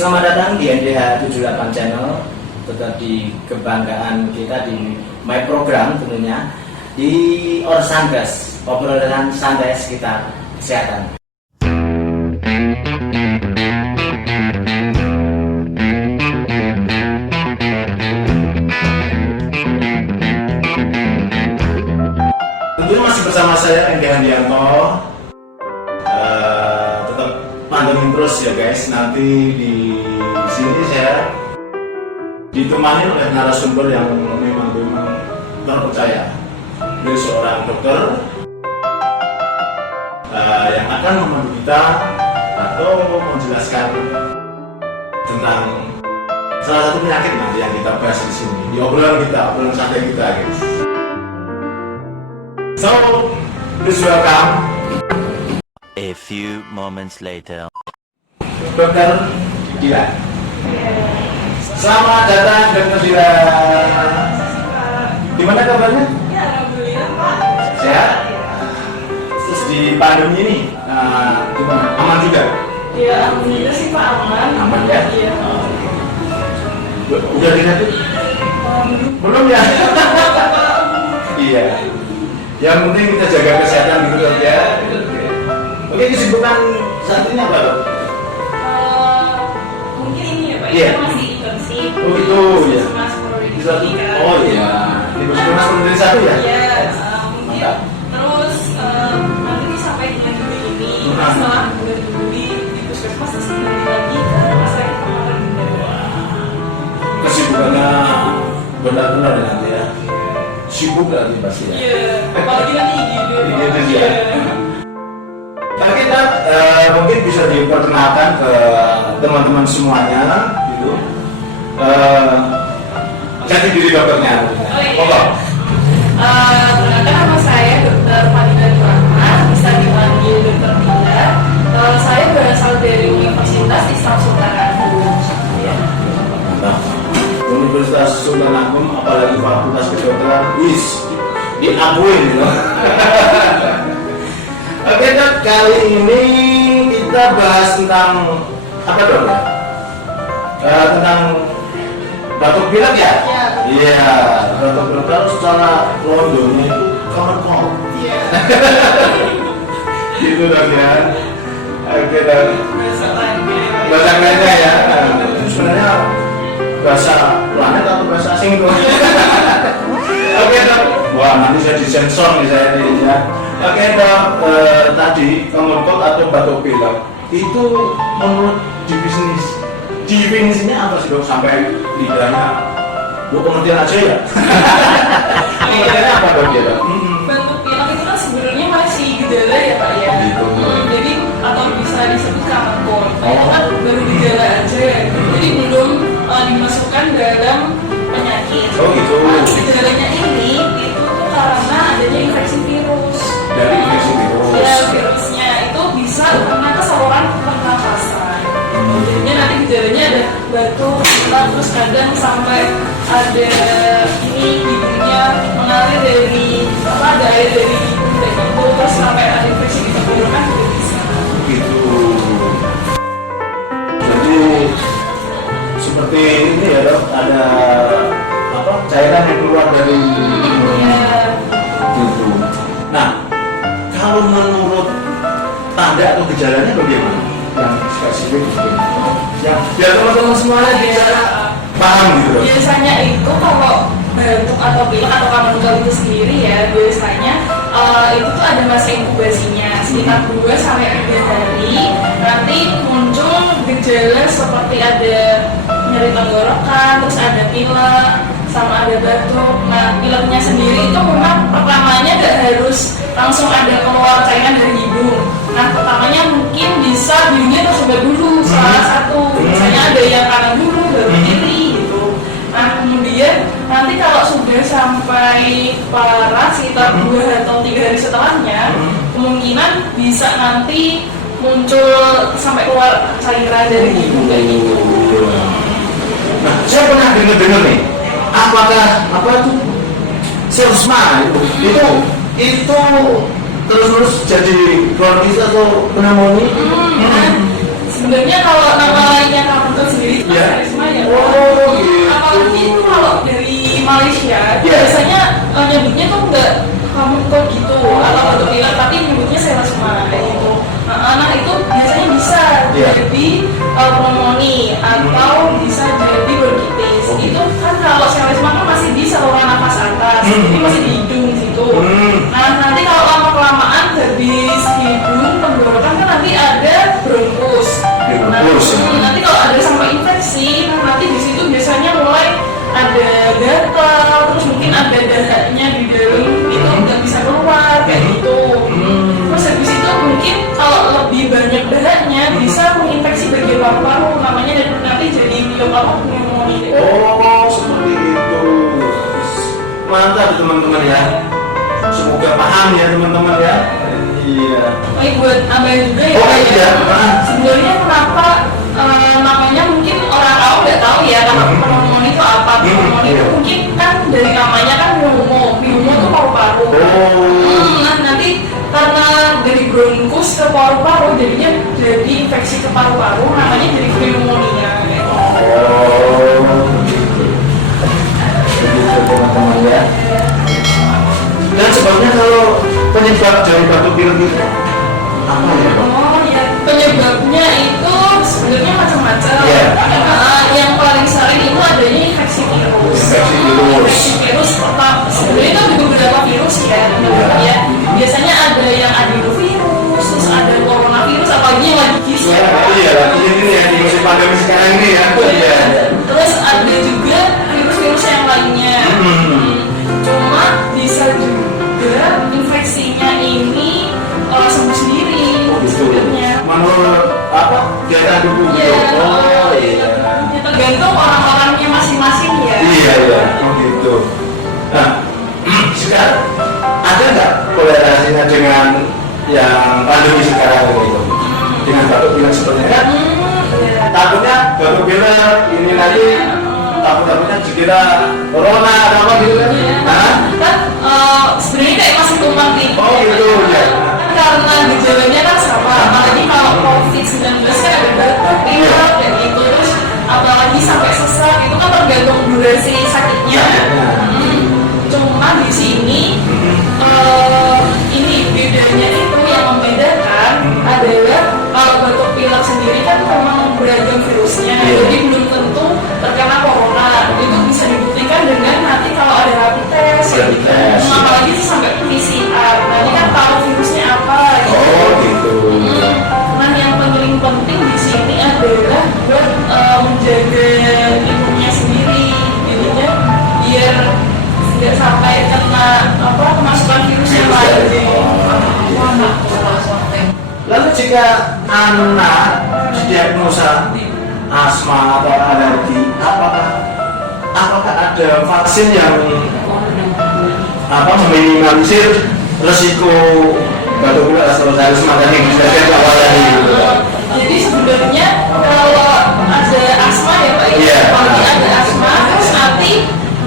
Selamat datang di NDH 78 Channel, tetap di kebanggaan kita di My Program tentunya di Orsandes, obrolan santai sekitar kesehatan. Tentunya masih bersama saya Enggi Handianto. Tetap pantengin terus ya guys. Nanti di sini saya ditemani oleh narasumber yang memang terpercaya. Beliau seorang dokter yang akan memandu kita atau menjelaskan tentang salah satu penyakit nanti yang kita bahas di sini di obrolan santai kita guys. So, please welcome. A few moments later. Dokter Dila. Selamat datang Dokter Dila. Gimana kabarnya? Ya, alhamdulillah Pak. Sehat? Terus di pandemi ini gimana? Aman juga? Ya, alhamdulillah sih Pak, aman. Aman ya? Iya. Udah dilatih? Belum ya? Iya. Yang penting kita jaga kesehatan gitu dok ya. Oke, kesibukan saat ini apa dok? Mungkin ini ya Pak, Iya. kita masih intensif. Oh gitu ya. Mas Di satu. Oh iya. Di puskesmas dari satu ya? Iya, mungkin. Mantap. Terus nanti sampai bulan Juli ini, setelah bulan Juli di puskesmas terus kembali lagi ke rumah sakit Kemarin. Kesibukannya benar-benar ya nanti ya. Sibuk nanti pasti ya. Iya, apalagi nanti IGD. IGD ya. Tapi kita mungkin bisa diperkenalkan ke teman-teman semuanya gitu. Jati diri dokternya. Pokok. Perkenalkan nama saya Dr. Fadila Rahma, bisa dipanggil Dr. Dila. Saya berasal dari Universitas Islam Sultan Agung. Nah, Universitas Sultan Agung, apalagi Fakultas Kedokteran, diakuin gitu. Oke dok, kali ini kita bahas tentang apa dok ya? Tentang batuk pilek ya? Iya, batuk pilek kalau secara Londonnya itu common cold. Iya. Gitu dok ya. Oke dok. Bahasa lainnya ya. Itu sebenarnya bahasa planet atau bahasa asing itu? Oke dok. Wah nanti saya disensor nih saya nih ya. Oke dok, tadi common cold atau batuk pilek itu menurut definisinya apa sih dok sampai lidahnya? Gua pengertian aja ya. Pengertiannya apa dok ya dok? Batuk pilek itu kan sebenarnya masih gejala ya Pak ya. Gitu. Jadi atau bisa disebut common cold. Itu kan baru gejala aja. Jadi belum dimasukkan dalam penyakit. Oh gitu. Nah, gejalanya ini itu tuh karena adanya infeksi virus. Dari infeksi virus. Ya, virusnya itu bisa karena kesaluran pernapasan. Jadinya nanti gejalanya ada batuk, pilek, terus kadang sampai ada ini hidungnya mengalir dari ada air dari hidung dan itu terus sampai ada infeksi di tenggorokan juga bisa. Gitu. Jadi seperti ini ya dok, ada apa cairan yang keluar dari gitu. Nah, kalau menurut tanda atau gejalanya bagaimana? Yang spesifik mungkin. Yang biar teman-teman semuanya bisa paham gitu. Biasanya itu kalau batuk atau pilek atau common cold itu sendiri ya biasanya itu tuh ada masa inkubasinya sekitar 2 sampai 3 hari. Nanti muncul gejala seperti ada nyeri tenggorokan, terus ada pilek, sama ada batuk. Nah, pileknya sendiri itu memang pertamanya nggak harus langsung ada keluar cairan dari hidung. Nah, pertamanya mungkin bisa hidungnya tersebar dulu salah satu. Misalnya ada yang kanan dulu, baru kiri gitu. Nah, kemudian nanti kalau sudah sampai parah sekitar 2 atau 3 hari setelahnya, kemungkinan bisa nanti muncul sampai keluar cairan dari hidung kayak gitu. Nah, saya pernah dengar nih, apakah apa itu selesma itu terus jadi kronis atau pneumonia? Sebenarnya kalau nama lainnya common cold Iya. jadi pneumonia atau bisa jadi bronkitis. Oh. Itu kan kalau selesma kan masih di saluran nafas atas, jadi masih di hidung situ. Nah nanti kalau lama kelamaan habis hidung tenggorokan kan nanti ada bronkus. Bronkus, ya. Nanti kalau ada sampai infeksi, nanti di situ biasanya mulai ada gatal, terus mungkin ada dahaknya di dalam itu nggak bisa keluar kayak gitu. Terus habis itu mungkin kalau lebih banyak dahaknya bisa menginfeksi bagian paru-paru, namanya nanti jadi pneumonia. Oh, seperti itu. Mantap teman-teman ya. Semoga paham ya teman-teman ya. Iya. Baik buat tambahan juga ya. Oh iya. Sebenarnya kenapa namanya mungkin orang awam nggak tahu ya karena pneumonia itu apa? Pneumonia itu mungkin kan dari namanya kan pneumo itu paru-paru. Nah nanti karena dari bronkus ke paru-paru jadinya jadi infeksi ke paru-paru, namanya jadi pneumonia. Oh. Begitu teman-teman ya. Dan sebabnya kalau penyebab dari batuk pilek itu apa ya Pak? Oh ya, penyebabnya itu sebenarnya macam-macam. Iya. Yang paling sering itu adanya infeksi virus. Infeksi virus sebenarnya itu ada beberapa virus ya, ya. Biasanya ada yang adenovirus, terus ada coronavirus, apalagi yang lagi kisah. Iya, ini ya di musim pandemi sekarang ini ya. Iya. Terus ada juga virus-virus yang lainnya. Cuma bisa juga infeksinya ini sembuh sendiri sebenarnya. Menurut apa? Daya tubuh gitu. Oh iya. Ya tergantung orang-orangnya masing-masing ya. Iya iya. Oh gitu. Nah, sekarang ada nggak korelasinya dengan yang pandemi sekarang ini? Dengan batuk pilek seperti kan? Takutnya batuk pilek ini nanti takutnya dikira corona atau apa gitu kan? Nah, Kan sebenarnya kayak masih tumpang tindih. oh gitu ya. Karena gejalanya kan sama, apalagi kalau COVID-19 kan ada batuk, pilek, dan gitu. Terus apalagi sampai sesak, itu kan tergantung durasi sakitnya. Cuma di sini ini bedanya itu yang membedakan adalah kalau batuk pilek sendiri kan memang beragam virusnya, jadi belum tentu terkena corona. Itu bisa dibuktikan dengan nanti kalau ada rapid test, apalagi itu sampai PCR. Nah ini kan tahu virusnya apa. Oh gitu. Nah yang paling penting di sini adalah buat menjaga imunnya sendiri, jadinya biar nggak sampai kena kemasukan virus yang lain. Lalu jika anak didiagnosa asma atau alergi, apakah ada vaksin yang meminimalisir resiko batuk pilek atau asma tadi yang disebutkan awal tadi gitu? Jadi sebenarnya kalau ada asma ya Pak, apalagi ada asma terus nanti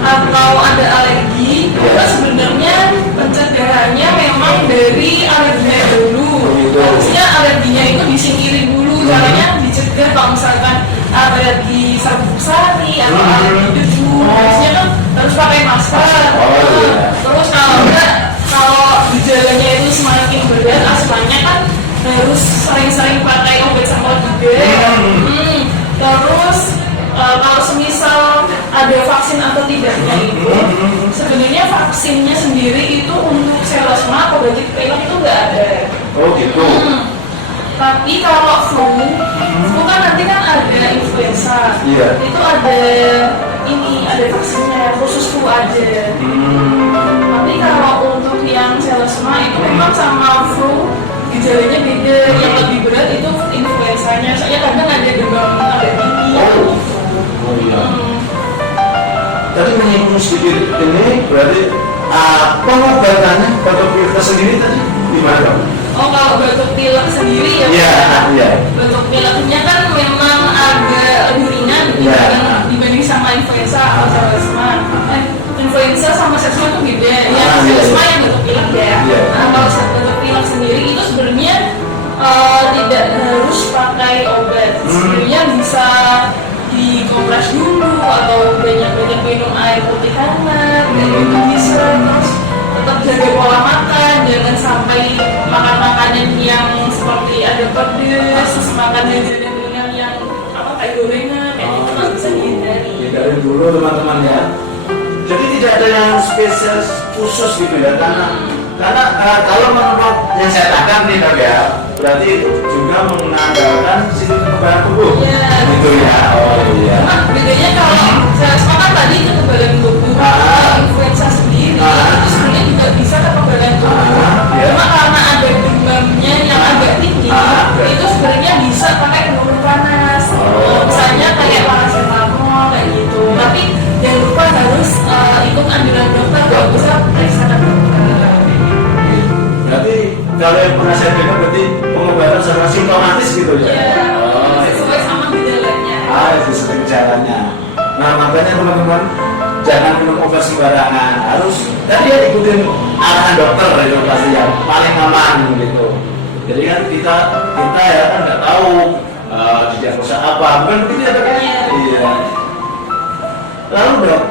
atau ada alergi, itu sebenarnya pencegahannya memang dari alerginya dulu. Harusnya alerginya itu disingkirin dulu, caranya dicegah. Kalau misalkan alergi sabuk sari atau alergi debu, harusnya kan harus pakai masker. Terus kalau enggak, kalau gejalanya itu semakin berat, asmanya kan harus sering-sering pakai obat sampel juga. Terus kalau semisal ada vaksin atau tidaknya itu, sebenarnya vaksinnya sendiri itu untuk selesma atau batuk pilek itu nggak ada. Oh gitu. Tapi kalau flu kan nanti kan ada influenza. Iya. Itu ada ada vaksinnya khusus flu aja. Tapi kalau untuk yang selesma itu memang sama flu gejalanya beda. Yang lebih berat itu influenzanya. Soalnya kadang ada demam agak tinggi. Oh iya. Tadi menyinggung sedikit ini berarti pengobatannya batuk pilek sendiri tadi gimana Pak? Oh kalau batuk pilek sendiri ya? Iya. Batuk pileknya kan memang agak lebih ringan dibanding sama influenza atau selesma. Influenza sama selesma itu beda. Yang selesma yang batuk pilek ya. Nah kalau batuk pilek sendiri itu sebenarnya tidak harus pakai obat. Sebenarnya bisa dikompres dulu atau banyak-banyak minum air putih hangat, itu bisa. Terus tetap jaga pola makan, jangan sampai makan makanan yang seperti ada pedes, makan jajanan yang apa kayak gorengan, kayak gitu nggak bisa dihindari. Hindari dulu teman-teman ya. Jadi tidak ada yang spesial khusus gitu ya, karena kalau menurut yang saya tangkap nih dok ya, berarti itu juga mengandalkan sistem kekebalan tubuh. Iya. Gitu ya. Oh iya. Nah, bedanya kalau saya sepakat tadi kekebalan tubuh, influenza sendiri itu sebenarnya juga bisa kekebalan tubuh. Iya. Cuma karena ada demamnya yang agak tinggi, itu sebenarnya bisa pakai penurun panas. Misalnya kayak paracetamol kayak gitu. Tapi jangan lupa harus ikut anjuran dokter kalau bisa periksa ke dokter. Berarti kalau yang pernah saya dengar berarti pengobatan secara simptomatis gitu ya? Iya, sesuai sama gejalanya. Itu sesuai gejalanya. Nah makanya teman-teman jangan minum obat sembarangan. Harus tadi ya ikutin arahan dokter itu pasti yang paling aman gitu. Jadi kan kita ya kan nggak tahu didiagnosa apa, bukan begitu ya dok? Iya. Lalu dok,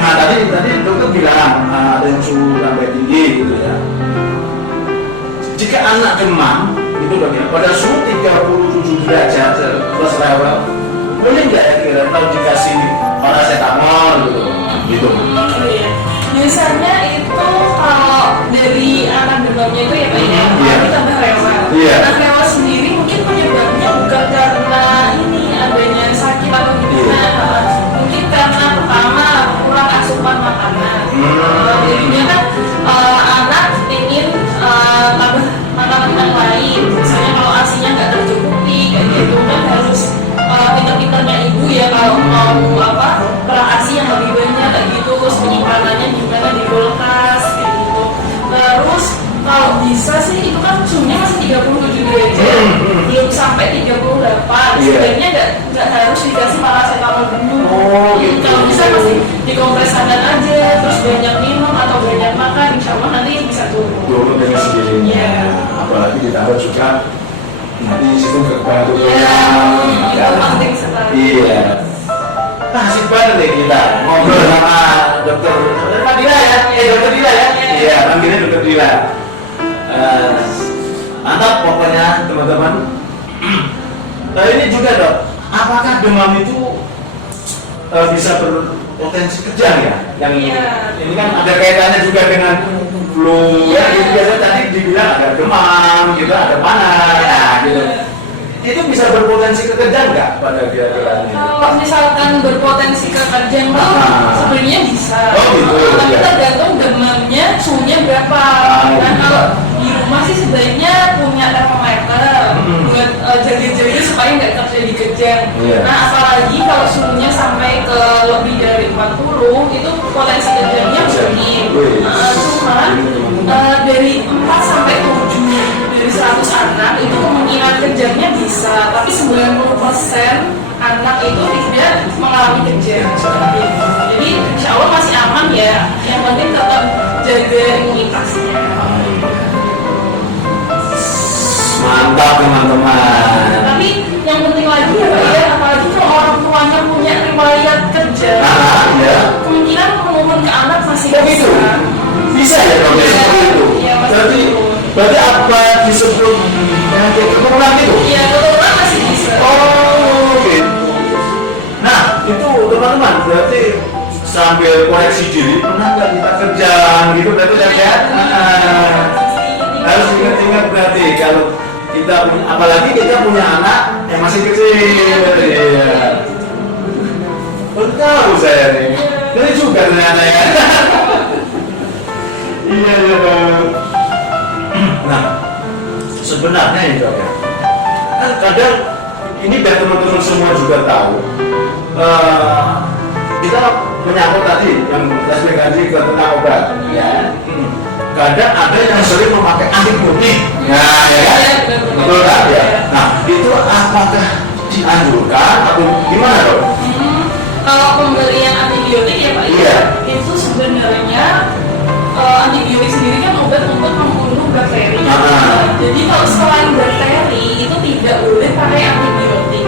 nah tadi dokter bilang ada yang suhu tambah tinggi gitu ya. Jika anak demam itu dok ya, pada suhu 37 derajat plus level, boleh nggak ya kira kalau dikasih paracetamol gitu? Iya. Biasanya itu kalau dari anak demamnya itu ya Pak ya, kita tambah rewel. Nah rewel sendiri mungkin penyebabnya bukan karena ini adanya sakit atau gimana, mungkin karena pertama kurang asupan makanan. Jadinya kan anak ingin tambah makanan yang lain, misalnya kalau asinya nggak tercukupi kayak gitu kan harus pinter-pinternya ibu ya kalau mau perah asi yang lebih banyak kayak gitu, terus penyimpanannya gimana di kulkas kayak gitu. Terus kalau bisa sih itu kan suhunya masih 37 derajat, belum sampai 38. Sebenarnya nggak harus dikasih paracetamol dulu. Kalau bisa masih dikompres tangan aja, terus banyak minum atau banyak makan, insya Allah nanti bisa turun. Turun dengan sendirinya. Apalagi ditambah juga nanti situ kekebalan tubuhnya. Itu penting sekali. Iya. Nah, asik banget nih kita ngobrol sama dokter Dila ya. Dokter Dila ya. Iya, panggilnya dokter Dila. Mantap pokoknya teman-teman. Nah ini juga dok, apakah demam itu bisa berpotensi kejang ya? Yang ini kan ada kaitannya juga dengan flu ya. Gitu biasanya tadi dibilang ada demam, gitu ada panas, nah, gitu. Itu bisa berpotensi kejang nggak pada kira-kira? Kalau misalkan berpotensi kejang tuh sebenarnya bisa. Oh gitu. Tapi tergantung demamnya suhunya berapa. Dan kalau di rumah sih sebaiknya punya termometer buat jaga-jaga supaya nggak terjadi kejang. Nah apalagi kalau suhunya sampai ke lebih dari 40 itu potensi kejangnya tinggi. Cuman dari 4 sampai 7 dari 100 anak itu kemungkinan kejangnya bisa, tapi 90% anak itu tidak mengalami kejang seperti itu. Jadi insya Allah masih aman ya, yang penting tetap jaga imunitasnya. Mantap teman-teman. Tapi yang penting lagi ya Pak ya, apalagi kalau orang tuanya punya riwayat kejang, kemungkinan menurun ke anak masih bisa. Bisa ya kalau seperti itu. Berarti apa disebut penyakit keturunan itu? Iya, keturunan masih bisa. Oh gitu. Nah itu teman-teman berarti sambil koreksi diri, pernah nggak kita kejang gitu berarti ya? Harus ingat-ingat berarti kalau kita apalagi kita punya anak yang masih kecil. Iya. Baru tahu saya nih. Jadi juga ternyata ya. Iya ya Bang. Nah sebenarnya ya dok ya, kan kadang ini biar teman-teman semua juga tahu, kita menyangkut tadi yang flashback tadi ke tentang obat ya. Kadang ada yang sering memakai antibiotik, nah ya kan, betul kan ya. Nah itu apakah dianjurkan atau gimana dok? Kalau pemberian antibiotik ya Pak, itu sebenarnya antibiotik sendiri kan obat untuk membunuh bakteri. Jadi kalau selain bakteri itu tidak boleh pakai antibiotik.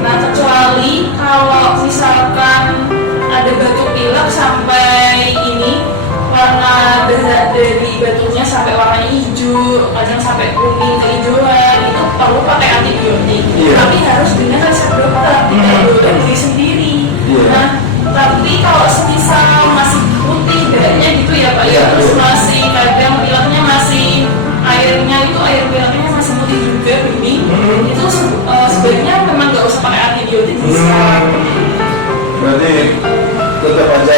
Nah kecuali kalau misalkan ada batuk pilek sampai ini warna dari batuknya sampai warnanya hijau, kadang sampai sampai kuning kehijauan itu perlu pakai antibiotik. Iya. Tapi harus dengan resep dokter, tidak boleh beli sendiri. Iya. Nah, tapi kalau semisal masih putih darahnya gitu ya Pak, Iya, ya terus iya. masih kadang pileknya masih airnya itu air pileknya masih putih juga bening, itu sebaiknya memang nggak usah pakai antibiotik bisa. Berarti tetap aja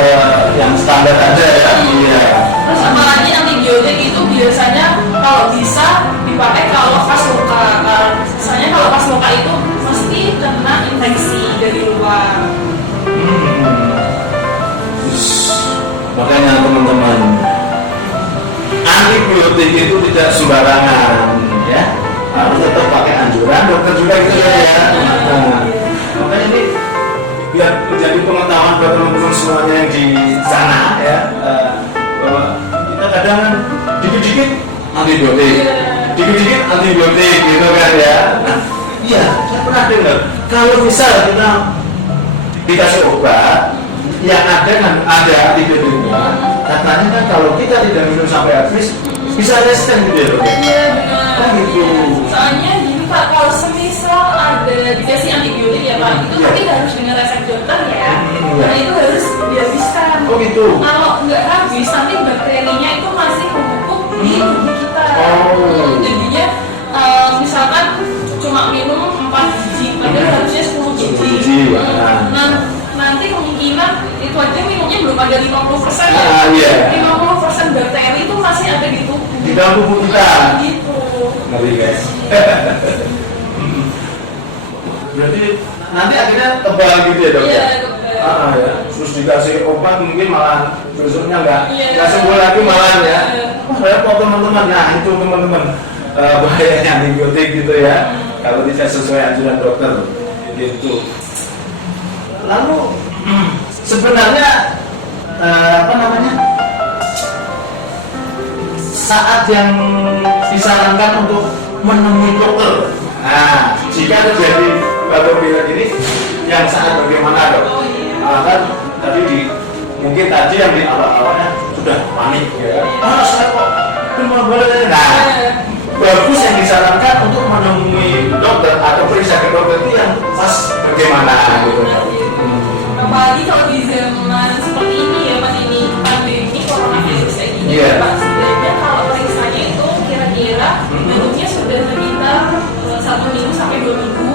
yang standar aja ya. Iya. Terus apalagi antibiotik itu biasanya kalau bisa dipakai kalau pas luka. Misalnya kalau pas luka itu mesti kena infeksi dari luar. Makanya teman-teman, antibiotik itu tidak sembarangan ya, harus tetap pakai anjuran dokter juga gitu ya. Nah, makanya ini biar menjadi pengetahuan buat teman-teman semuanya yang di sana ya, bahwa kita kadang kan dikit-dikit antibiotik, dikit-dikit antibiotik gitu kan ya. Nah, iya, saya pernah dengar kalau misal kita dikasih obat yang ada kan ada antibiotiknya, katanya kan kalau kita tidak minum sampai habis bisa resisten gitu ya dok. Iya benar. Oh, gitu. Soalnya gini Pak, kalau semisal ada dikasih antibiotik ya Pak, itu Iya. tapi harus dengan resep dokter ya. Iya. Nah itu harus dihabiskan. Oh gitu. Kalau nggak habis, nanti bakterinya itu masih menumpuk di tubuh kita. Oh. Jadinya misalkan cuma minum 4 biji, padahal harusnya 10 biji. 10 biji, ya. Nah, nanti kemungkinan itu aja minumnya belum ada 50% ya. Ah, iya. 50% bakteri itu masih ada di tubuh. Di dalam tubuh kita. Gitu. Ngeri guys. Berarti nanti akhirnya tebal gitu ya dok Iya, ya? tebal. Ya. Terus dikasih obat mungkin malah besoknya Iya. nggak sembuh lagi malah ya. Iya. Wah, repot teman-teman. Nah itu teman-teman bahayanya antibiotik gitu ya. Kalau tidak sesuai anjuran dokter gitu. Lalu sebenarnya apa namanya, saat yang disarankan untuk menemui dokter. Nah, jika terjadi batuk pilek ini, yang saat bagaimana dok? Oh iya. Kan tadi mungkin tadi yang di awal-awalnya sudah panik ya. Saya kok demam boleh. Nah, bagus yang disarankan untuk menemui dokter atau periksa ke dokter itu yang pas bagaimana gitu. Apalagi kalau di zaman seperti ini ya Mas, ini pandemi coronavirus kayak gini, Iya. Pak, sebenarnya kalau periksanya itu kira-kira batuknya sudah sekitar 1 minggu sampai 2 minggu.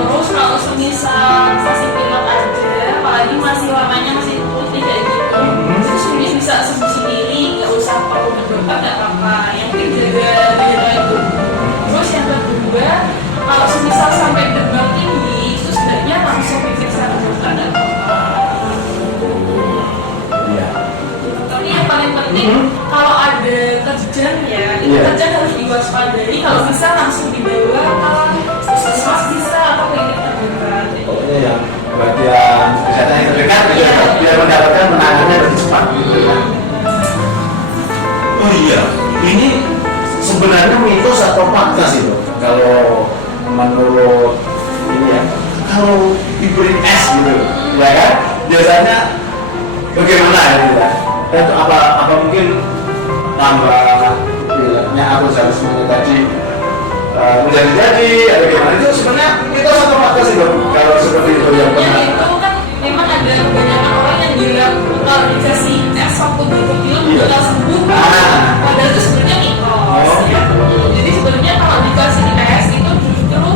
Terus kalau semisal masih pilek aja, apalagi masih warnanya masih putih kayak gitu, itu sebenarnya bisa sembuh sendiri, nggak usah perlu ke dokter, nggak apa-apa. Yang penting jaga daya itu. Terus yang kedua, kalau semisal sampai demam tinggi, itu sebenarnya langsung diperiksa ke dokter, nggak apa-apa. Iya. Tapi yang paling penting kalau ada kejang ya, itu Iya. kejang harus diwaspadai. Kalau bisa langsung dibawa ke puskesmas bisa atau klinik terdekat. Pokoknya yang bagian kesehatan yang terdekat gitu ya, biar mendapatkan penanganannya lebih cepat gitu ya. Oh iya, ini sebenarnya mitos atau fakta sih dok? Kalau menurut ini ya, kalau diberi es gitu, ya kan? Biasanya bagaimana ya gitu ya? Itu apa mungkin tambah pileknya atau seharusnya tadi menjadi-jadi atau gimana? Itu sebenarnya mitos atau fakta sih dok? Kalau seperti itu yang Ya benar? itu kan memang ada kebanyakan orang yang bilang kalau dikasih es waktu batuk pilek Iya. bakal sembuh. Ah. Padahal itu sebenarnya mitos. Oh, Ya. gitu. Jadi sebenarnya kalau dikasih es itu justru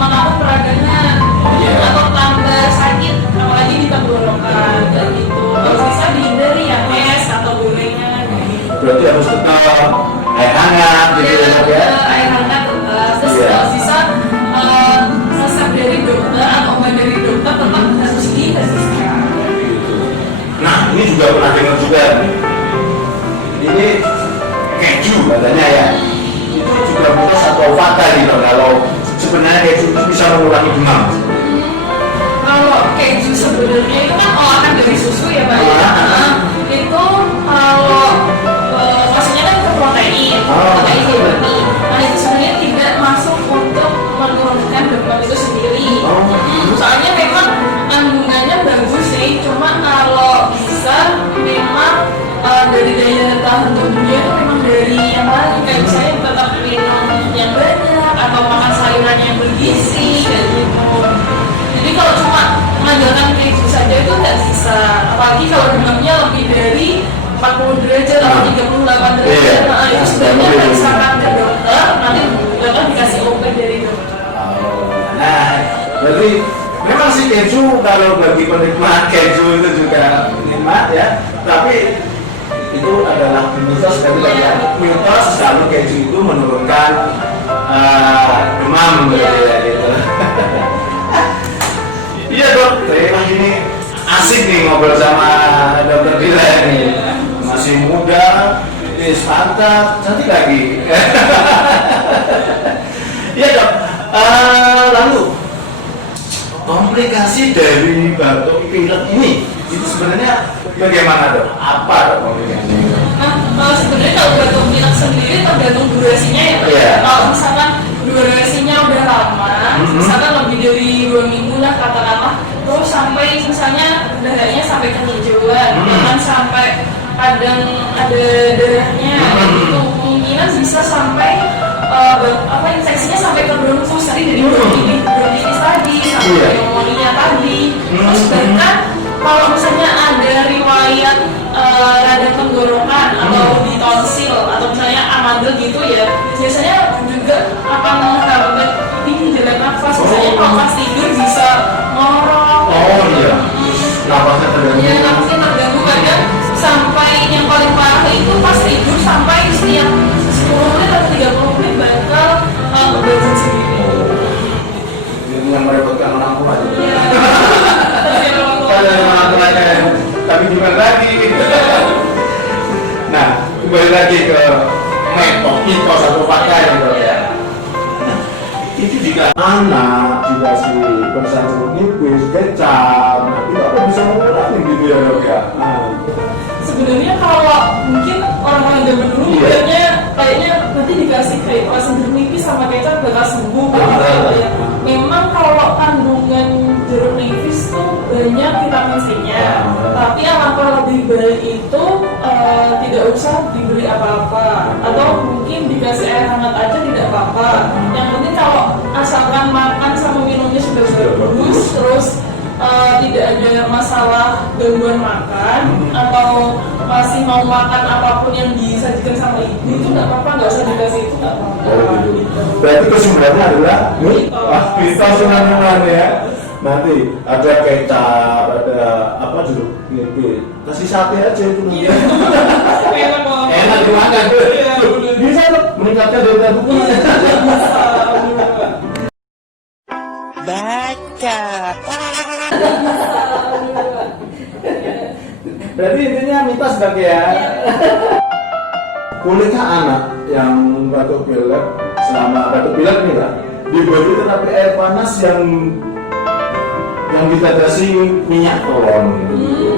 menambah peradangan Iya. atau tambah sakit, apalagi di tenggorokan kayak gitu. Kalau bisa dihindari yang es atau gorengan kayak gitu. Berarti harus tetap air hangat gitu ya dok ya? Air hangat terus Iya. kalau bisa resep dari dokter atau obat dari dokter tetap harus dihabiskan. Nah ini juga pernah dengar juga nih. Ini keju katanya ya, itu juga mitos atau fakta gitu kalau sebenarnya keju itu bisa mengurangi demam. Kalau keju sebenarnya itu kan olahan dari susu ya Pak ya. Itu kalau maksudnya kan ke protein, protein hewani. Nah itu sebenarnya tidak masuk untuk menurunkan demam itu sendiri. Soalnya memang kandungannya bagus sih, cuma kalau bisa memang dari daya tahan tubuhnya itu memang dari yang lain, kayak misalnya tetap pilih nggak bisa, apalagi kalau demamnya lebih dari 40 derajat atau 38 derajat. Nah itu sebenarnya kalau misalkan ke dokter nanti dokter dikasih obat dari dokter. Nah, berarti memang sih keju kalau bagi penikmat keju itu juga nikmat ya, tapi itu adalah mitos mitos kalau keju itu menurunkan demam gitu. Iya dok, terima ini asik nih ngobrol sama dokter Bila nih, masih muda, mantap, cantik lagi. Iya dok, lalu komplikasi dari batuk pilek ini itu sebenarnya bagaimana dok? Apa dok komplikasinya? Nah, sebenarnya kalau batuk pilek sendiri tergantung durasinya ya. Yeah. Kalau misalkan durasinya udah lama, misalkan lebih dari 2 minggu lah katakanlah, terus sampai misalnya darahnya sampai kehijauan, bahkan sampai kadang ada darahnya, gitu kemungkinan bisa sampai infeksinya sampai ke bronkus tadi dari bronkitis tadi sampai pneumonia tadi. Terus bahkan kalau misalnya ada riwayat radang tenggorokan atau di tonsil atau misalnya amandel gitu ya, biasanya juga akan menghambat ini jalan nafas. Misalnya kalau pas tidur bisa ngorok. Oh iya, nafasnya terganggu. Ya nafasnya terganggu, kadang sampai yang paling parah itu pas tidur sampai setiap 10 menit atau 30 menit bakal berbangun sendiri. Yang merepotkan orang tua. Iya. Tapi gimana lagi? Nah, kembali lagi ke mitos atau fakta gitu ya. Itu jika anak dikasih bersambung nipis, kecap, nah itu apa bisa mengurangi gitu ya dok ya? Sebenarnya kalau mungkin orang-orang zaman dulu kayaknya nanti dikasih kayak sendiri nipis sama kecap bakal sembuh gitu ya. Memang kalau kandungan jeruk nipis tuh banyak vitamin C-nya, tapi alangkah lebih baik itu tidak usah diberi apa-apa, atau mungkin dikasih air hangat aja tidak apa-apa. Yang penting kalau asalkan makan sama minumnya sudah bagus, terus tidak ada masalah gangguan makan atau masih mau makan apapun yang disajikan sama ibu itu nggak apa-apa, nggak usah dikasih itu nggak apa-apa. Gitu. Berarti kesimpulannya adalah mitos ya. Nanti ada kecap, ada apa jeruk nipis, kasih sate aja itu nanti. Iya. Enak dimakan tuh. Bisa tuh meningkatkan daya tahan tubuh. Baca. Berarti intinya mitos dok ya. Bolehkah anak yang batuk pilek selama batuk pilek nih lah diberi terapi air panas yang ditetesi minyak tawon gitu?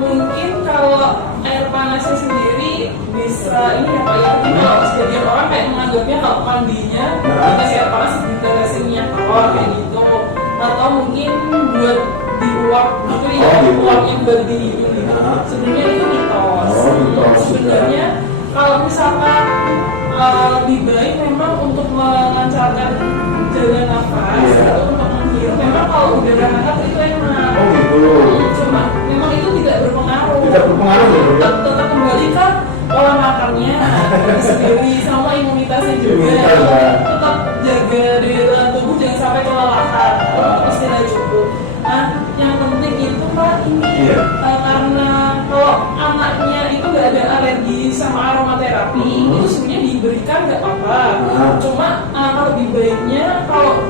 Mungkin kalau air panasnya sendiri bisa ini ya Pak ya, mungkin kalau sebagian orang kayak menganggapnya kalau mandinya dikasih air panas ditetesi minyak tawon kayak gitu, atau mungkin buat diuap gitu ya, uapnya buat di hidung gitu. Sebenarnya itu mitos. Sebenarnya kalau misalkan lebih baik memang untuk melancarkan jalan nafas atau untuk menghirup, memang kalau udara hangat itu enak. Oh gitu. Cuma memang itu tidak berpengaruh. Tidak berpengaruh ya? Tetap kembali ke pola makannya sendiri sama imunitasnya juga. Tetap jaga daya tahan tubuh, jangan sampai kelelahan. Istirahat cukup. Nah, yang penting itu Pak ini karena kalau anaknya itu nggak ada alergi sama aromaterapi, itu sebenarnya diberikan nggak apa-apa. Cuma lebih baiknya kalau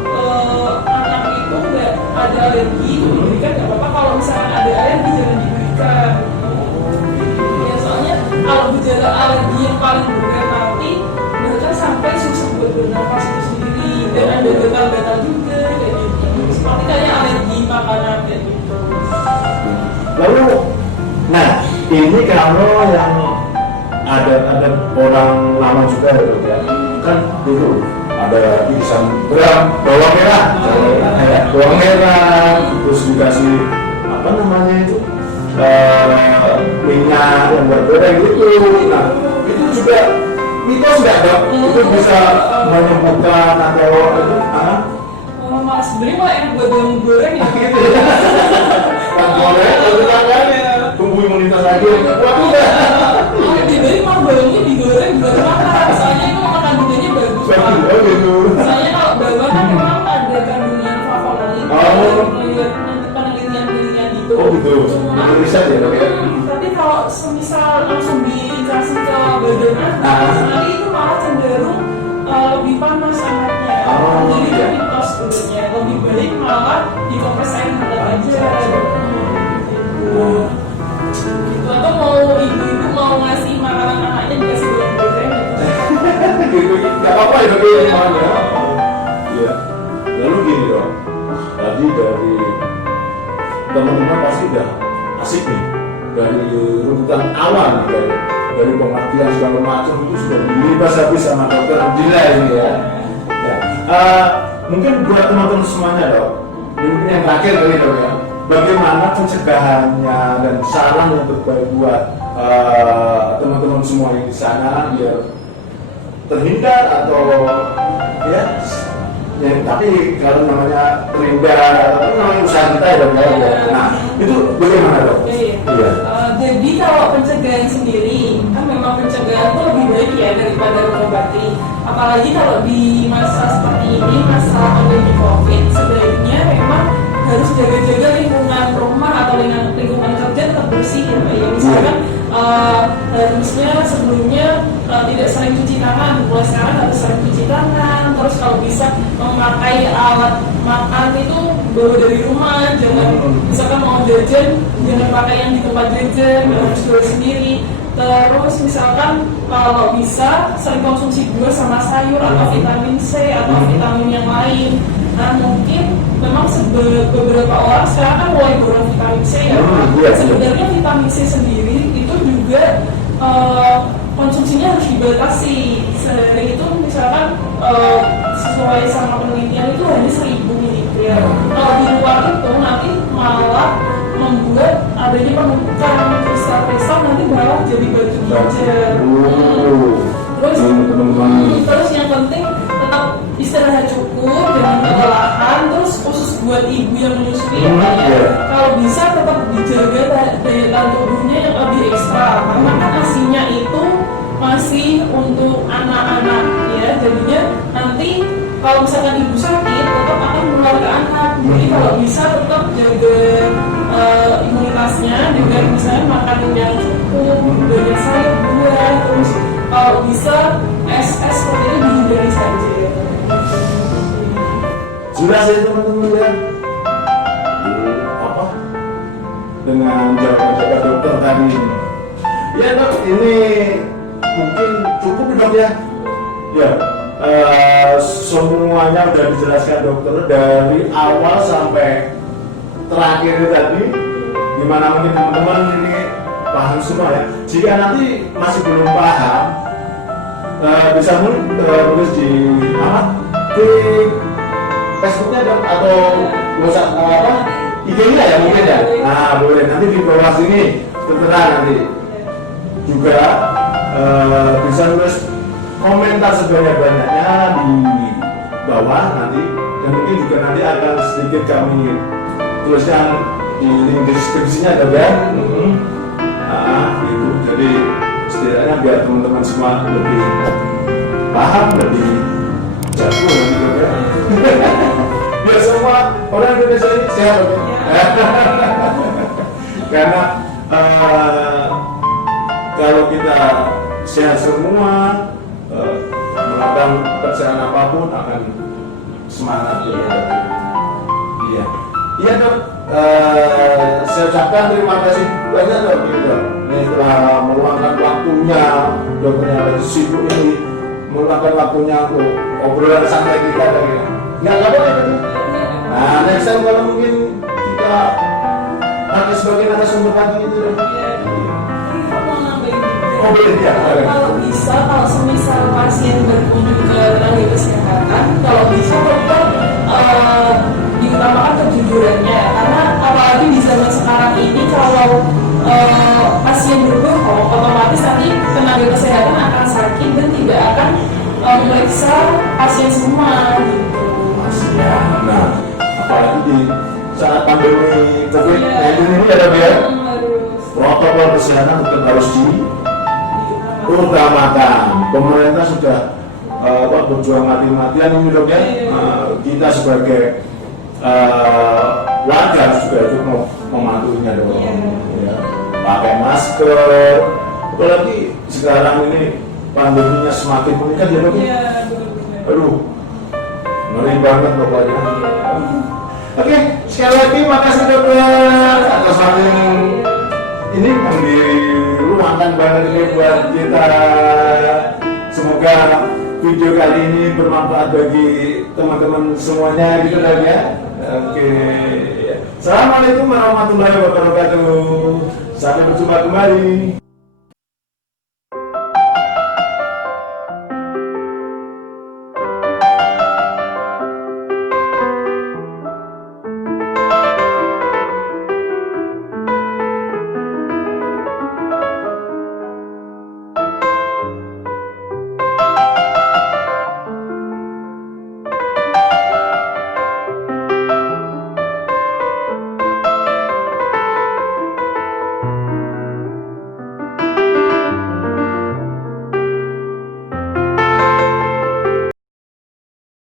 anak itu nggak ada alergi, diberikan nggak apa-apa. Kalau misalnya ada alergi jangan diberikan. Ya soalnya kalau gejala alergi yang paling berat nanti bahkan sampai susah buat bernafas itu sendiri, dan ada gatal-gatal juga kayak gitu. Seperti kayak alergi makanan kayak gitu. Lalu, nah ini kalau yang ada orang lama juga ya, kan dulu ada irisan bawang merah, terus dikasih apa namanya itu minyak yang buat goreng gitu. Nah itu juga mitos nggak dok? Itu bisa menyembuhkan atau itu? Sebenarnya malah enak buat goreng ya gitu. Kalau makanya tumbuh imunitas lagi. Waduh. Oh, di Bali mah balungnya digoreng buat makan. Soalnya itu kandungannya bagus. Pak. Oh gitu. Soalnya kalau bawang kan memang ada kandungan flavonoid. Penelitian gitu. Oh gitu. Cuma, Riset ya dok ya. tapi kalau semisal langsung dikasih ke badan anak, nanti itu malah cenderung lebih panas anaknya. Jadi itu mitos sebenarnya. Lebih baik malah dikompres air hangat aja. Gitu. Atau mau ibu-ibu mau ngasih makanan anaknya dikasih goreng-goreng gitu. Gak apa-apa ya dok ya. Iya. Lalu gini dok. Tadi dari teman-teman pasti udah asik nih dari runutan awal nih dari pengertian segala macam itu sudah dibahas habis sama dokter Abdillah ini ya. Mungkin buat teman-teman semuanya dok, mungkin yang terakhir kali dok ya, bagaimana pencegahannya dan saran yang terbaik buat teman-teman semua yang di sana biar terhindar atau ya tapi kalau namanya terhindar atau namanya usaha kita ya dok ya. Nah itu bagaimana dok? Iya. Jadi kalau pencegahan sendiri kan memang pencegahan itu lebih baik ya daripada mengobati. Apalagi kalau di masa seperti ini, masa pandemi COVID, sebaiknya memang harus jaga-jaga lingkungan rumah atau lingkungan kerja tetap bersih ya Pak. Ya, misalkan harusnya sebelumnya tidak sering cuci tangan, mulai sekarang harus sering cuci tangan. Terus kalau bisa memakai alat makan itu bawa dari rumah, jangan misalkan mau jajan jangan pakai yang di tempat jajan, harus bawa sendiri. Terus misalkan kalau bisa sering konsumsi buah sama sayur atau vitamin C atau vitamin yang lain. Nah mungkin memang beberapa orang sekarang kan mulai borong vitamin C ya. Sebenarnya vitamin C sendiri itu juga konsumsinya harus dibatasi. Sehari itu misalkan sesuai sama penelitian itu hanya 1000 ml. Kalau di luar itu nanti malah membuat adanya penumpukan kristal-kristal, nanti malah jadi batu ginjal. Terus yang penting tetap istirahat cukup, jangan kelelahan. Terus khusus buat ibu yang menyusui kalau bisa tetap dijaga daya tahan tubuhnya yang lebih ekstra, karena kan asinya itu masih untuk anak-anak ya, jadinya nanti kalau misalkan ibu sakit tetap akan menular ke anak. Jadi kalau bisa tetap jaga imunitasnya dengan misalnya makan yang cukup, banyak sayur buah, terus kalau bisa es seperti ini dihindari saja. Jelas ya teman-teman ya. Apa? Dengan jawaban dokter tadi. Ya dok, ini mungkin cukup dok ya. Ya, semuanya udah dijelaskan dokter dari awal sampai terakhir tadi. Dimana mungkin teman-teman ini paham semua ya. Jika nanti masih belum paham, bisa tulis di di Facebooknya dong atau IG-nya ya mungkin ya. Nah boleh nanti di bawah sini tertera nanti juga bisa tulis komentar sebanyak-banyaknya di bawah nanti, dan mungkin juga nanti akan sedikit kami tuliskan di link deskripsinya ada kan. Gitu. Jadi setidaknya biar teman-teman semua lebih paham, lebih jago gitu ya. Biar semua orang Indonesia ini sehat karena kalau kita sehat semua, melakukan pekerjaan apapun akan semangat ya. Iya. Iya dok, saya ucapkan terima kasih banyak dok. Ini telah meluangkan waktunya, dokternya lagi sibuk ini, meluangkan waktunya untuk obrolan santai kita dari. Nggak apa-apa ya betul. Nah, next time kalau mungkin kita ada sebagai narasumber lagi itu dok. Oh boleh ya. Kalau bisa, kalau semisal pasien berkunjung ke tenaga kesehatan, kalau bisa dokter diutamakan kejujurannya, karena apalagi di zaman sekarang ini kalau pasien berbohong, otomatis nanti tenaga kesehatan akan sakit dan tidak akan memeriksa pasien semua gitu. Ya, nah apalagi di saat pandemi COVID-19 ini ya dok ya, protokol kesehatan tetap harus diutamakan. Pemerintah sudah berjuang mati-matian ini dok ya. Kita sebagai warga harus juga ikut mematuhinya dong. Ya, pakai masker. Apalagi sekarang ini pandeminya semakin meningkat ya dok. Aduh, ngeri banget pokoknya. Oke, sekali lagi makasih dokter atas waktu ini yang diluangkan banget ini buat kita. Semoga video kali ini bermanfaat bagi teman-teman semuanya gitu kan ya. Oke. Assalamualaikum warahmatullahi wabarakatuh. Sampai berjumpa kembali.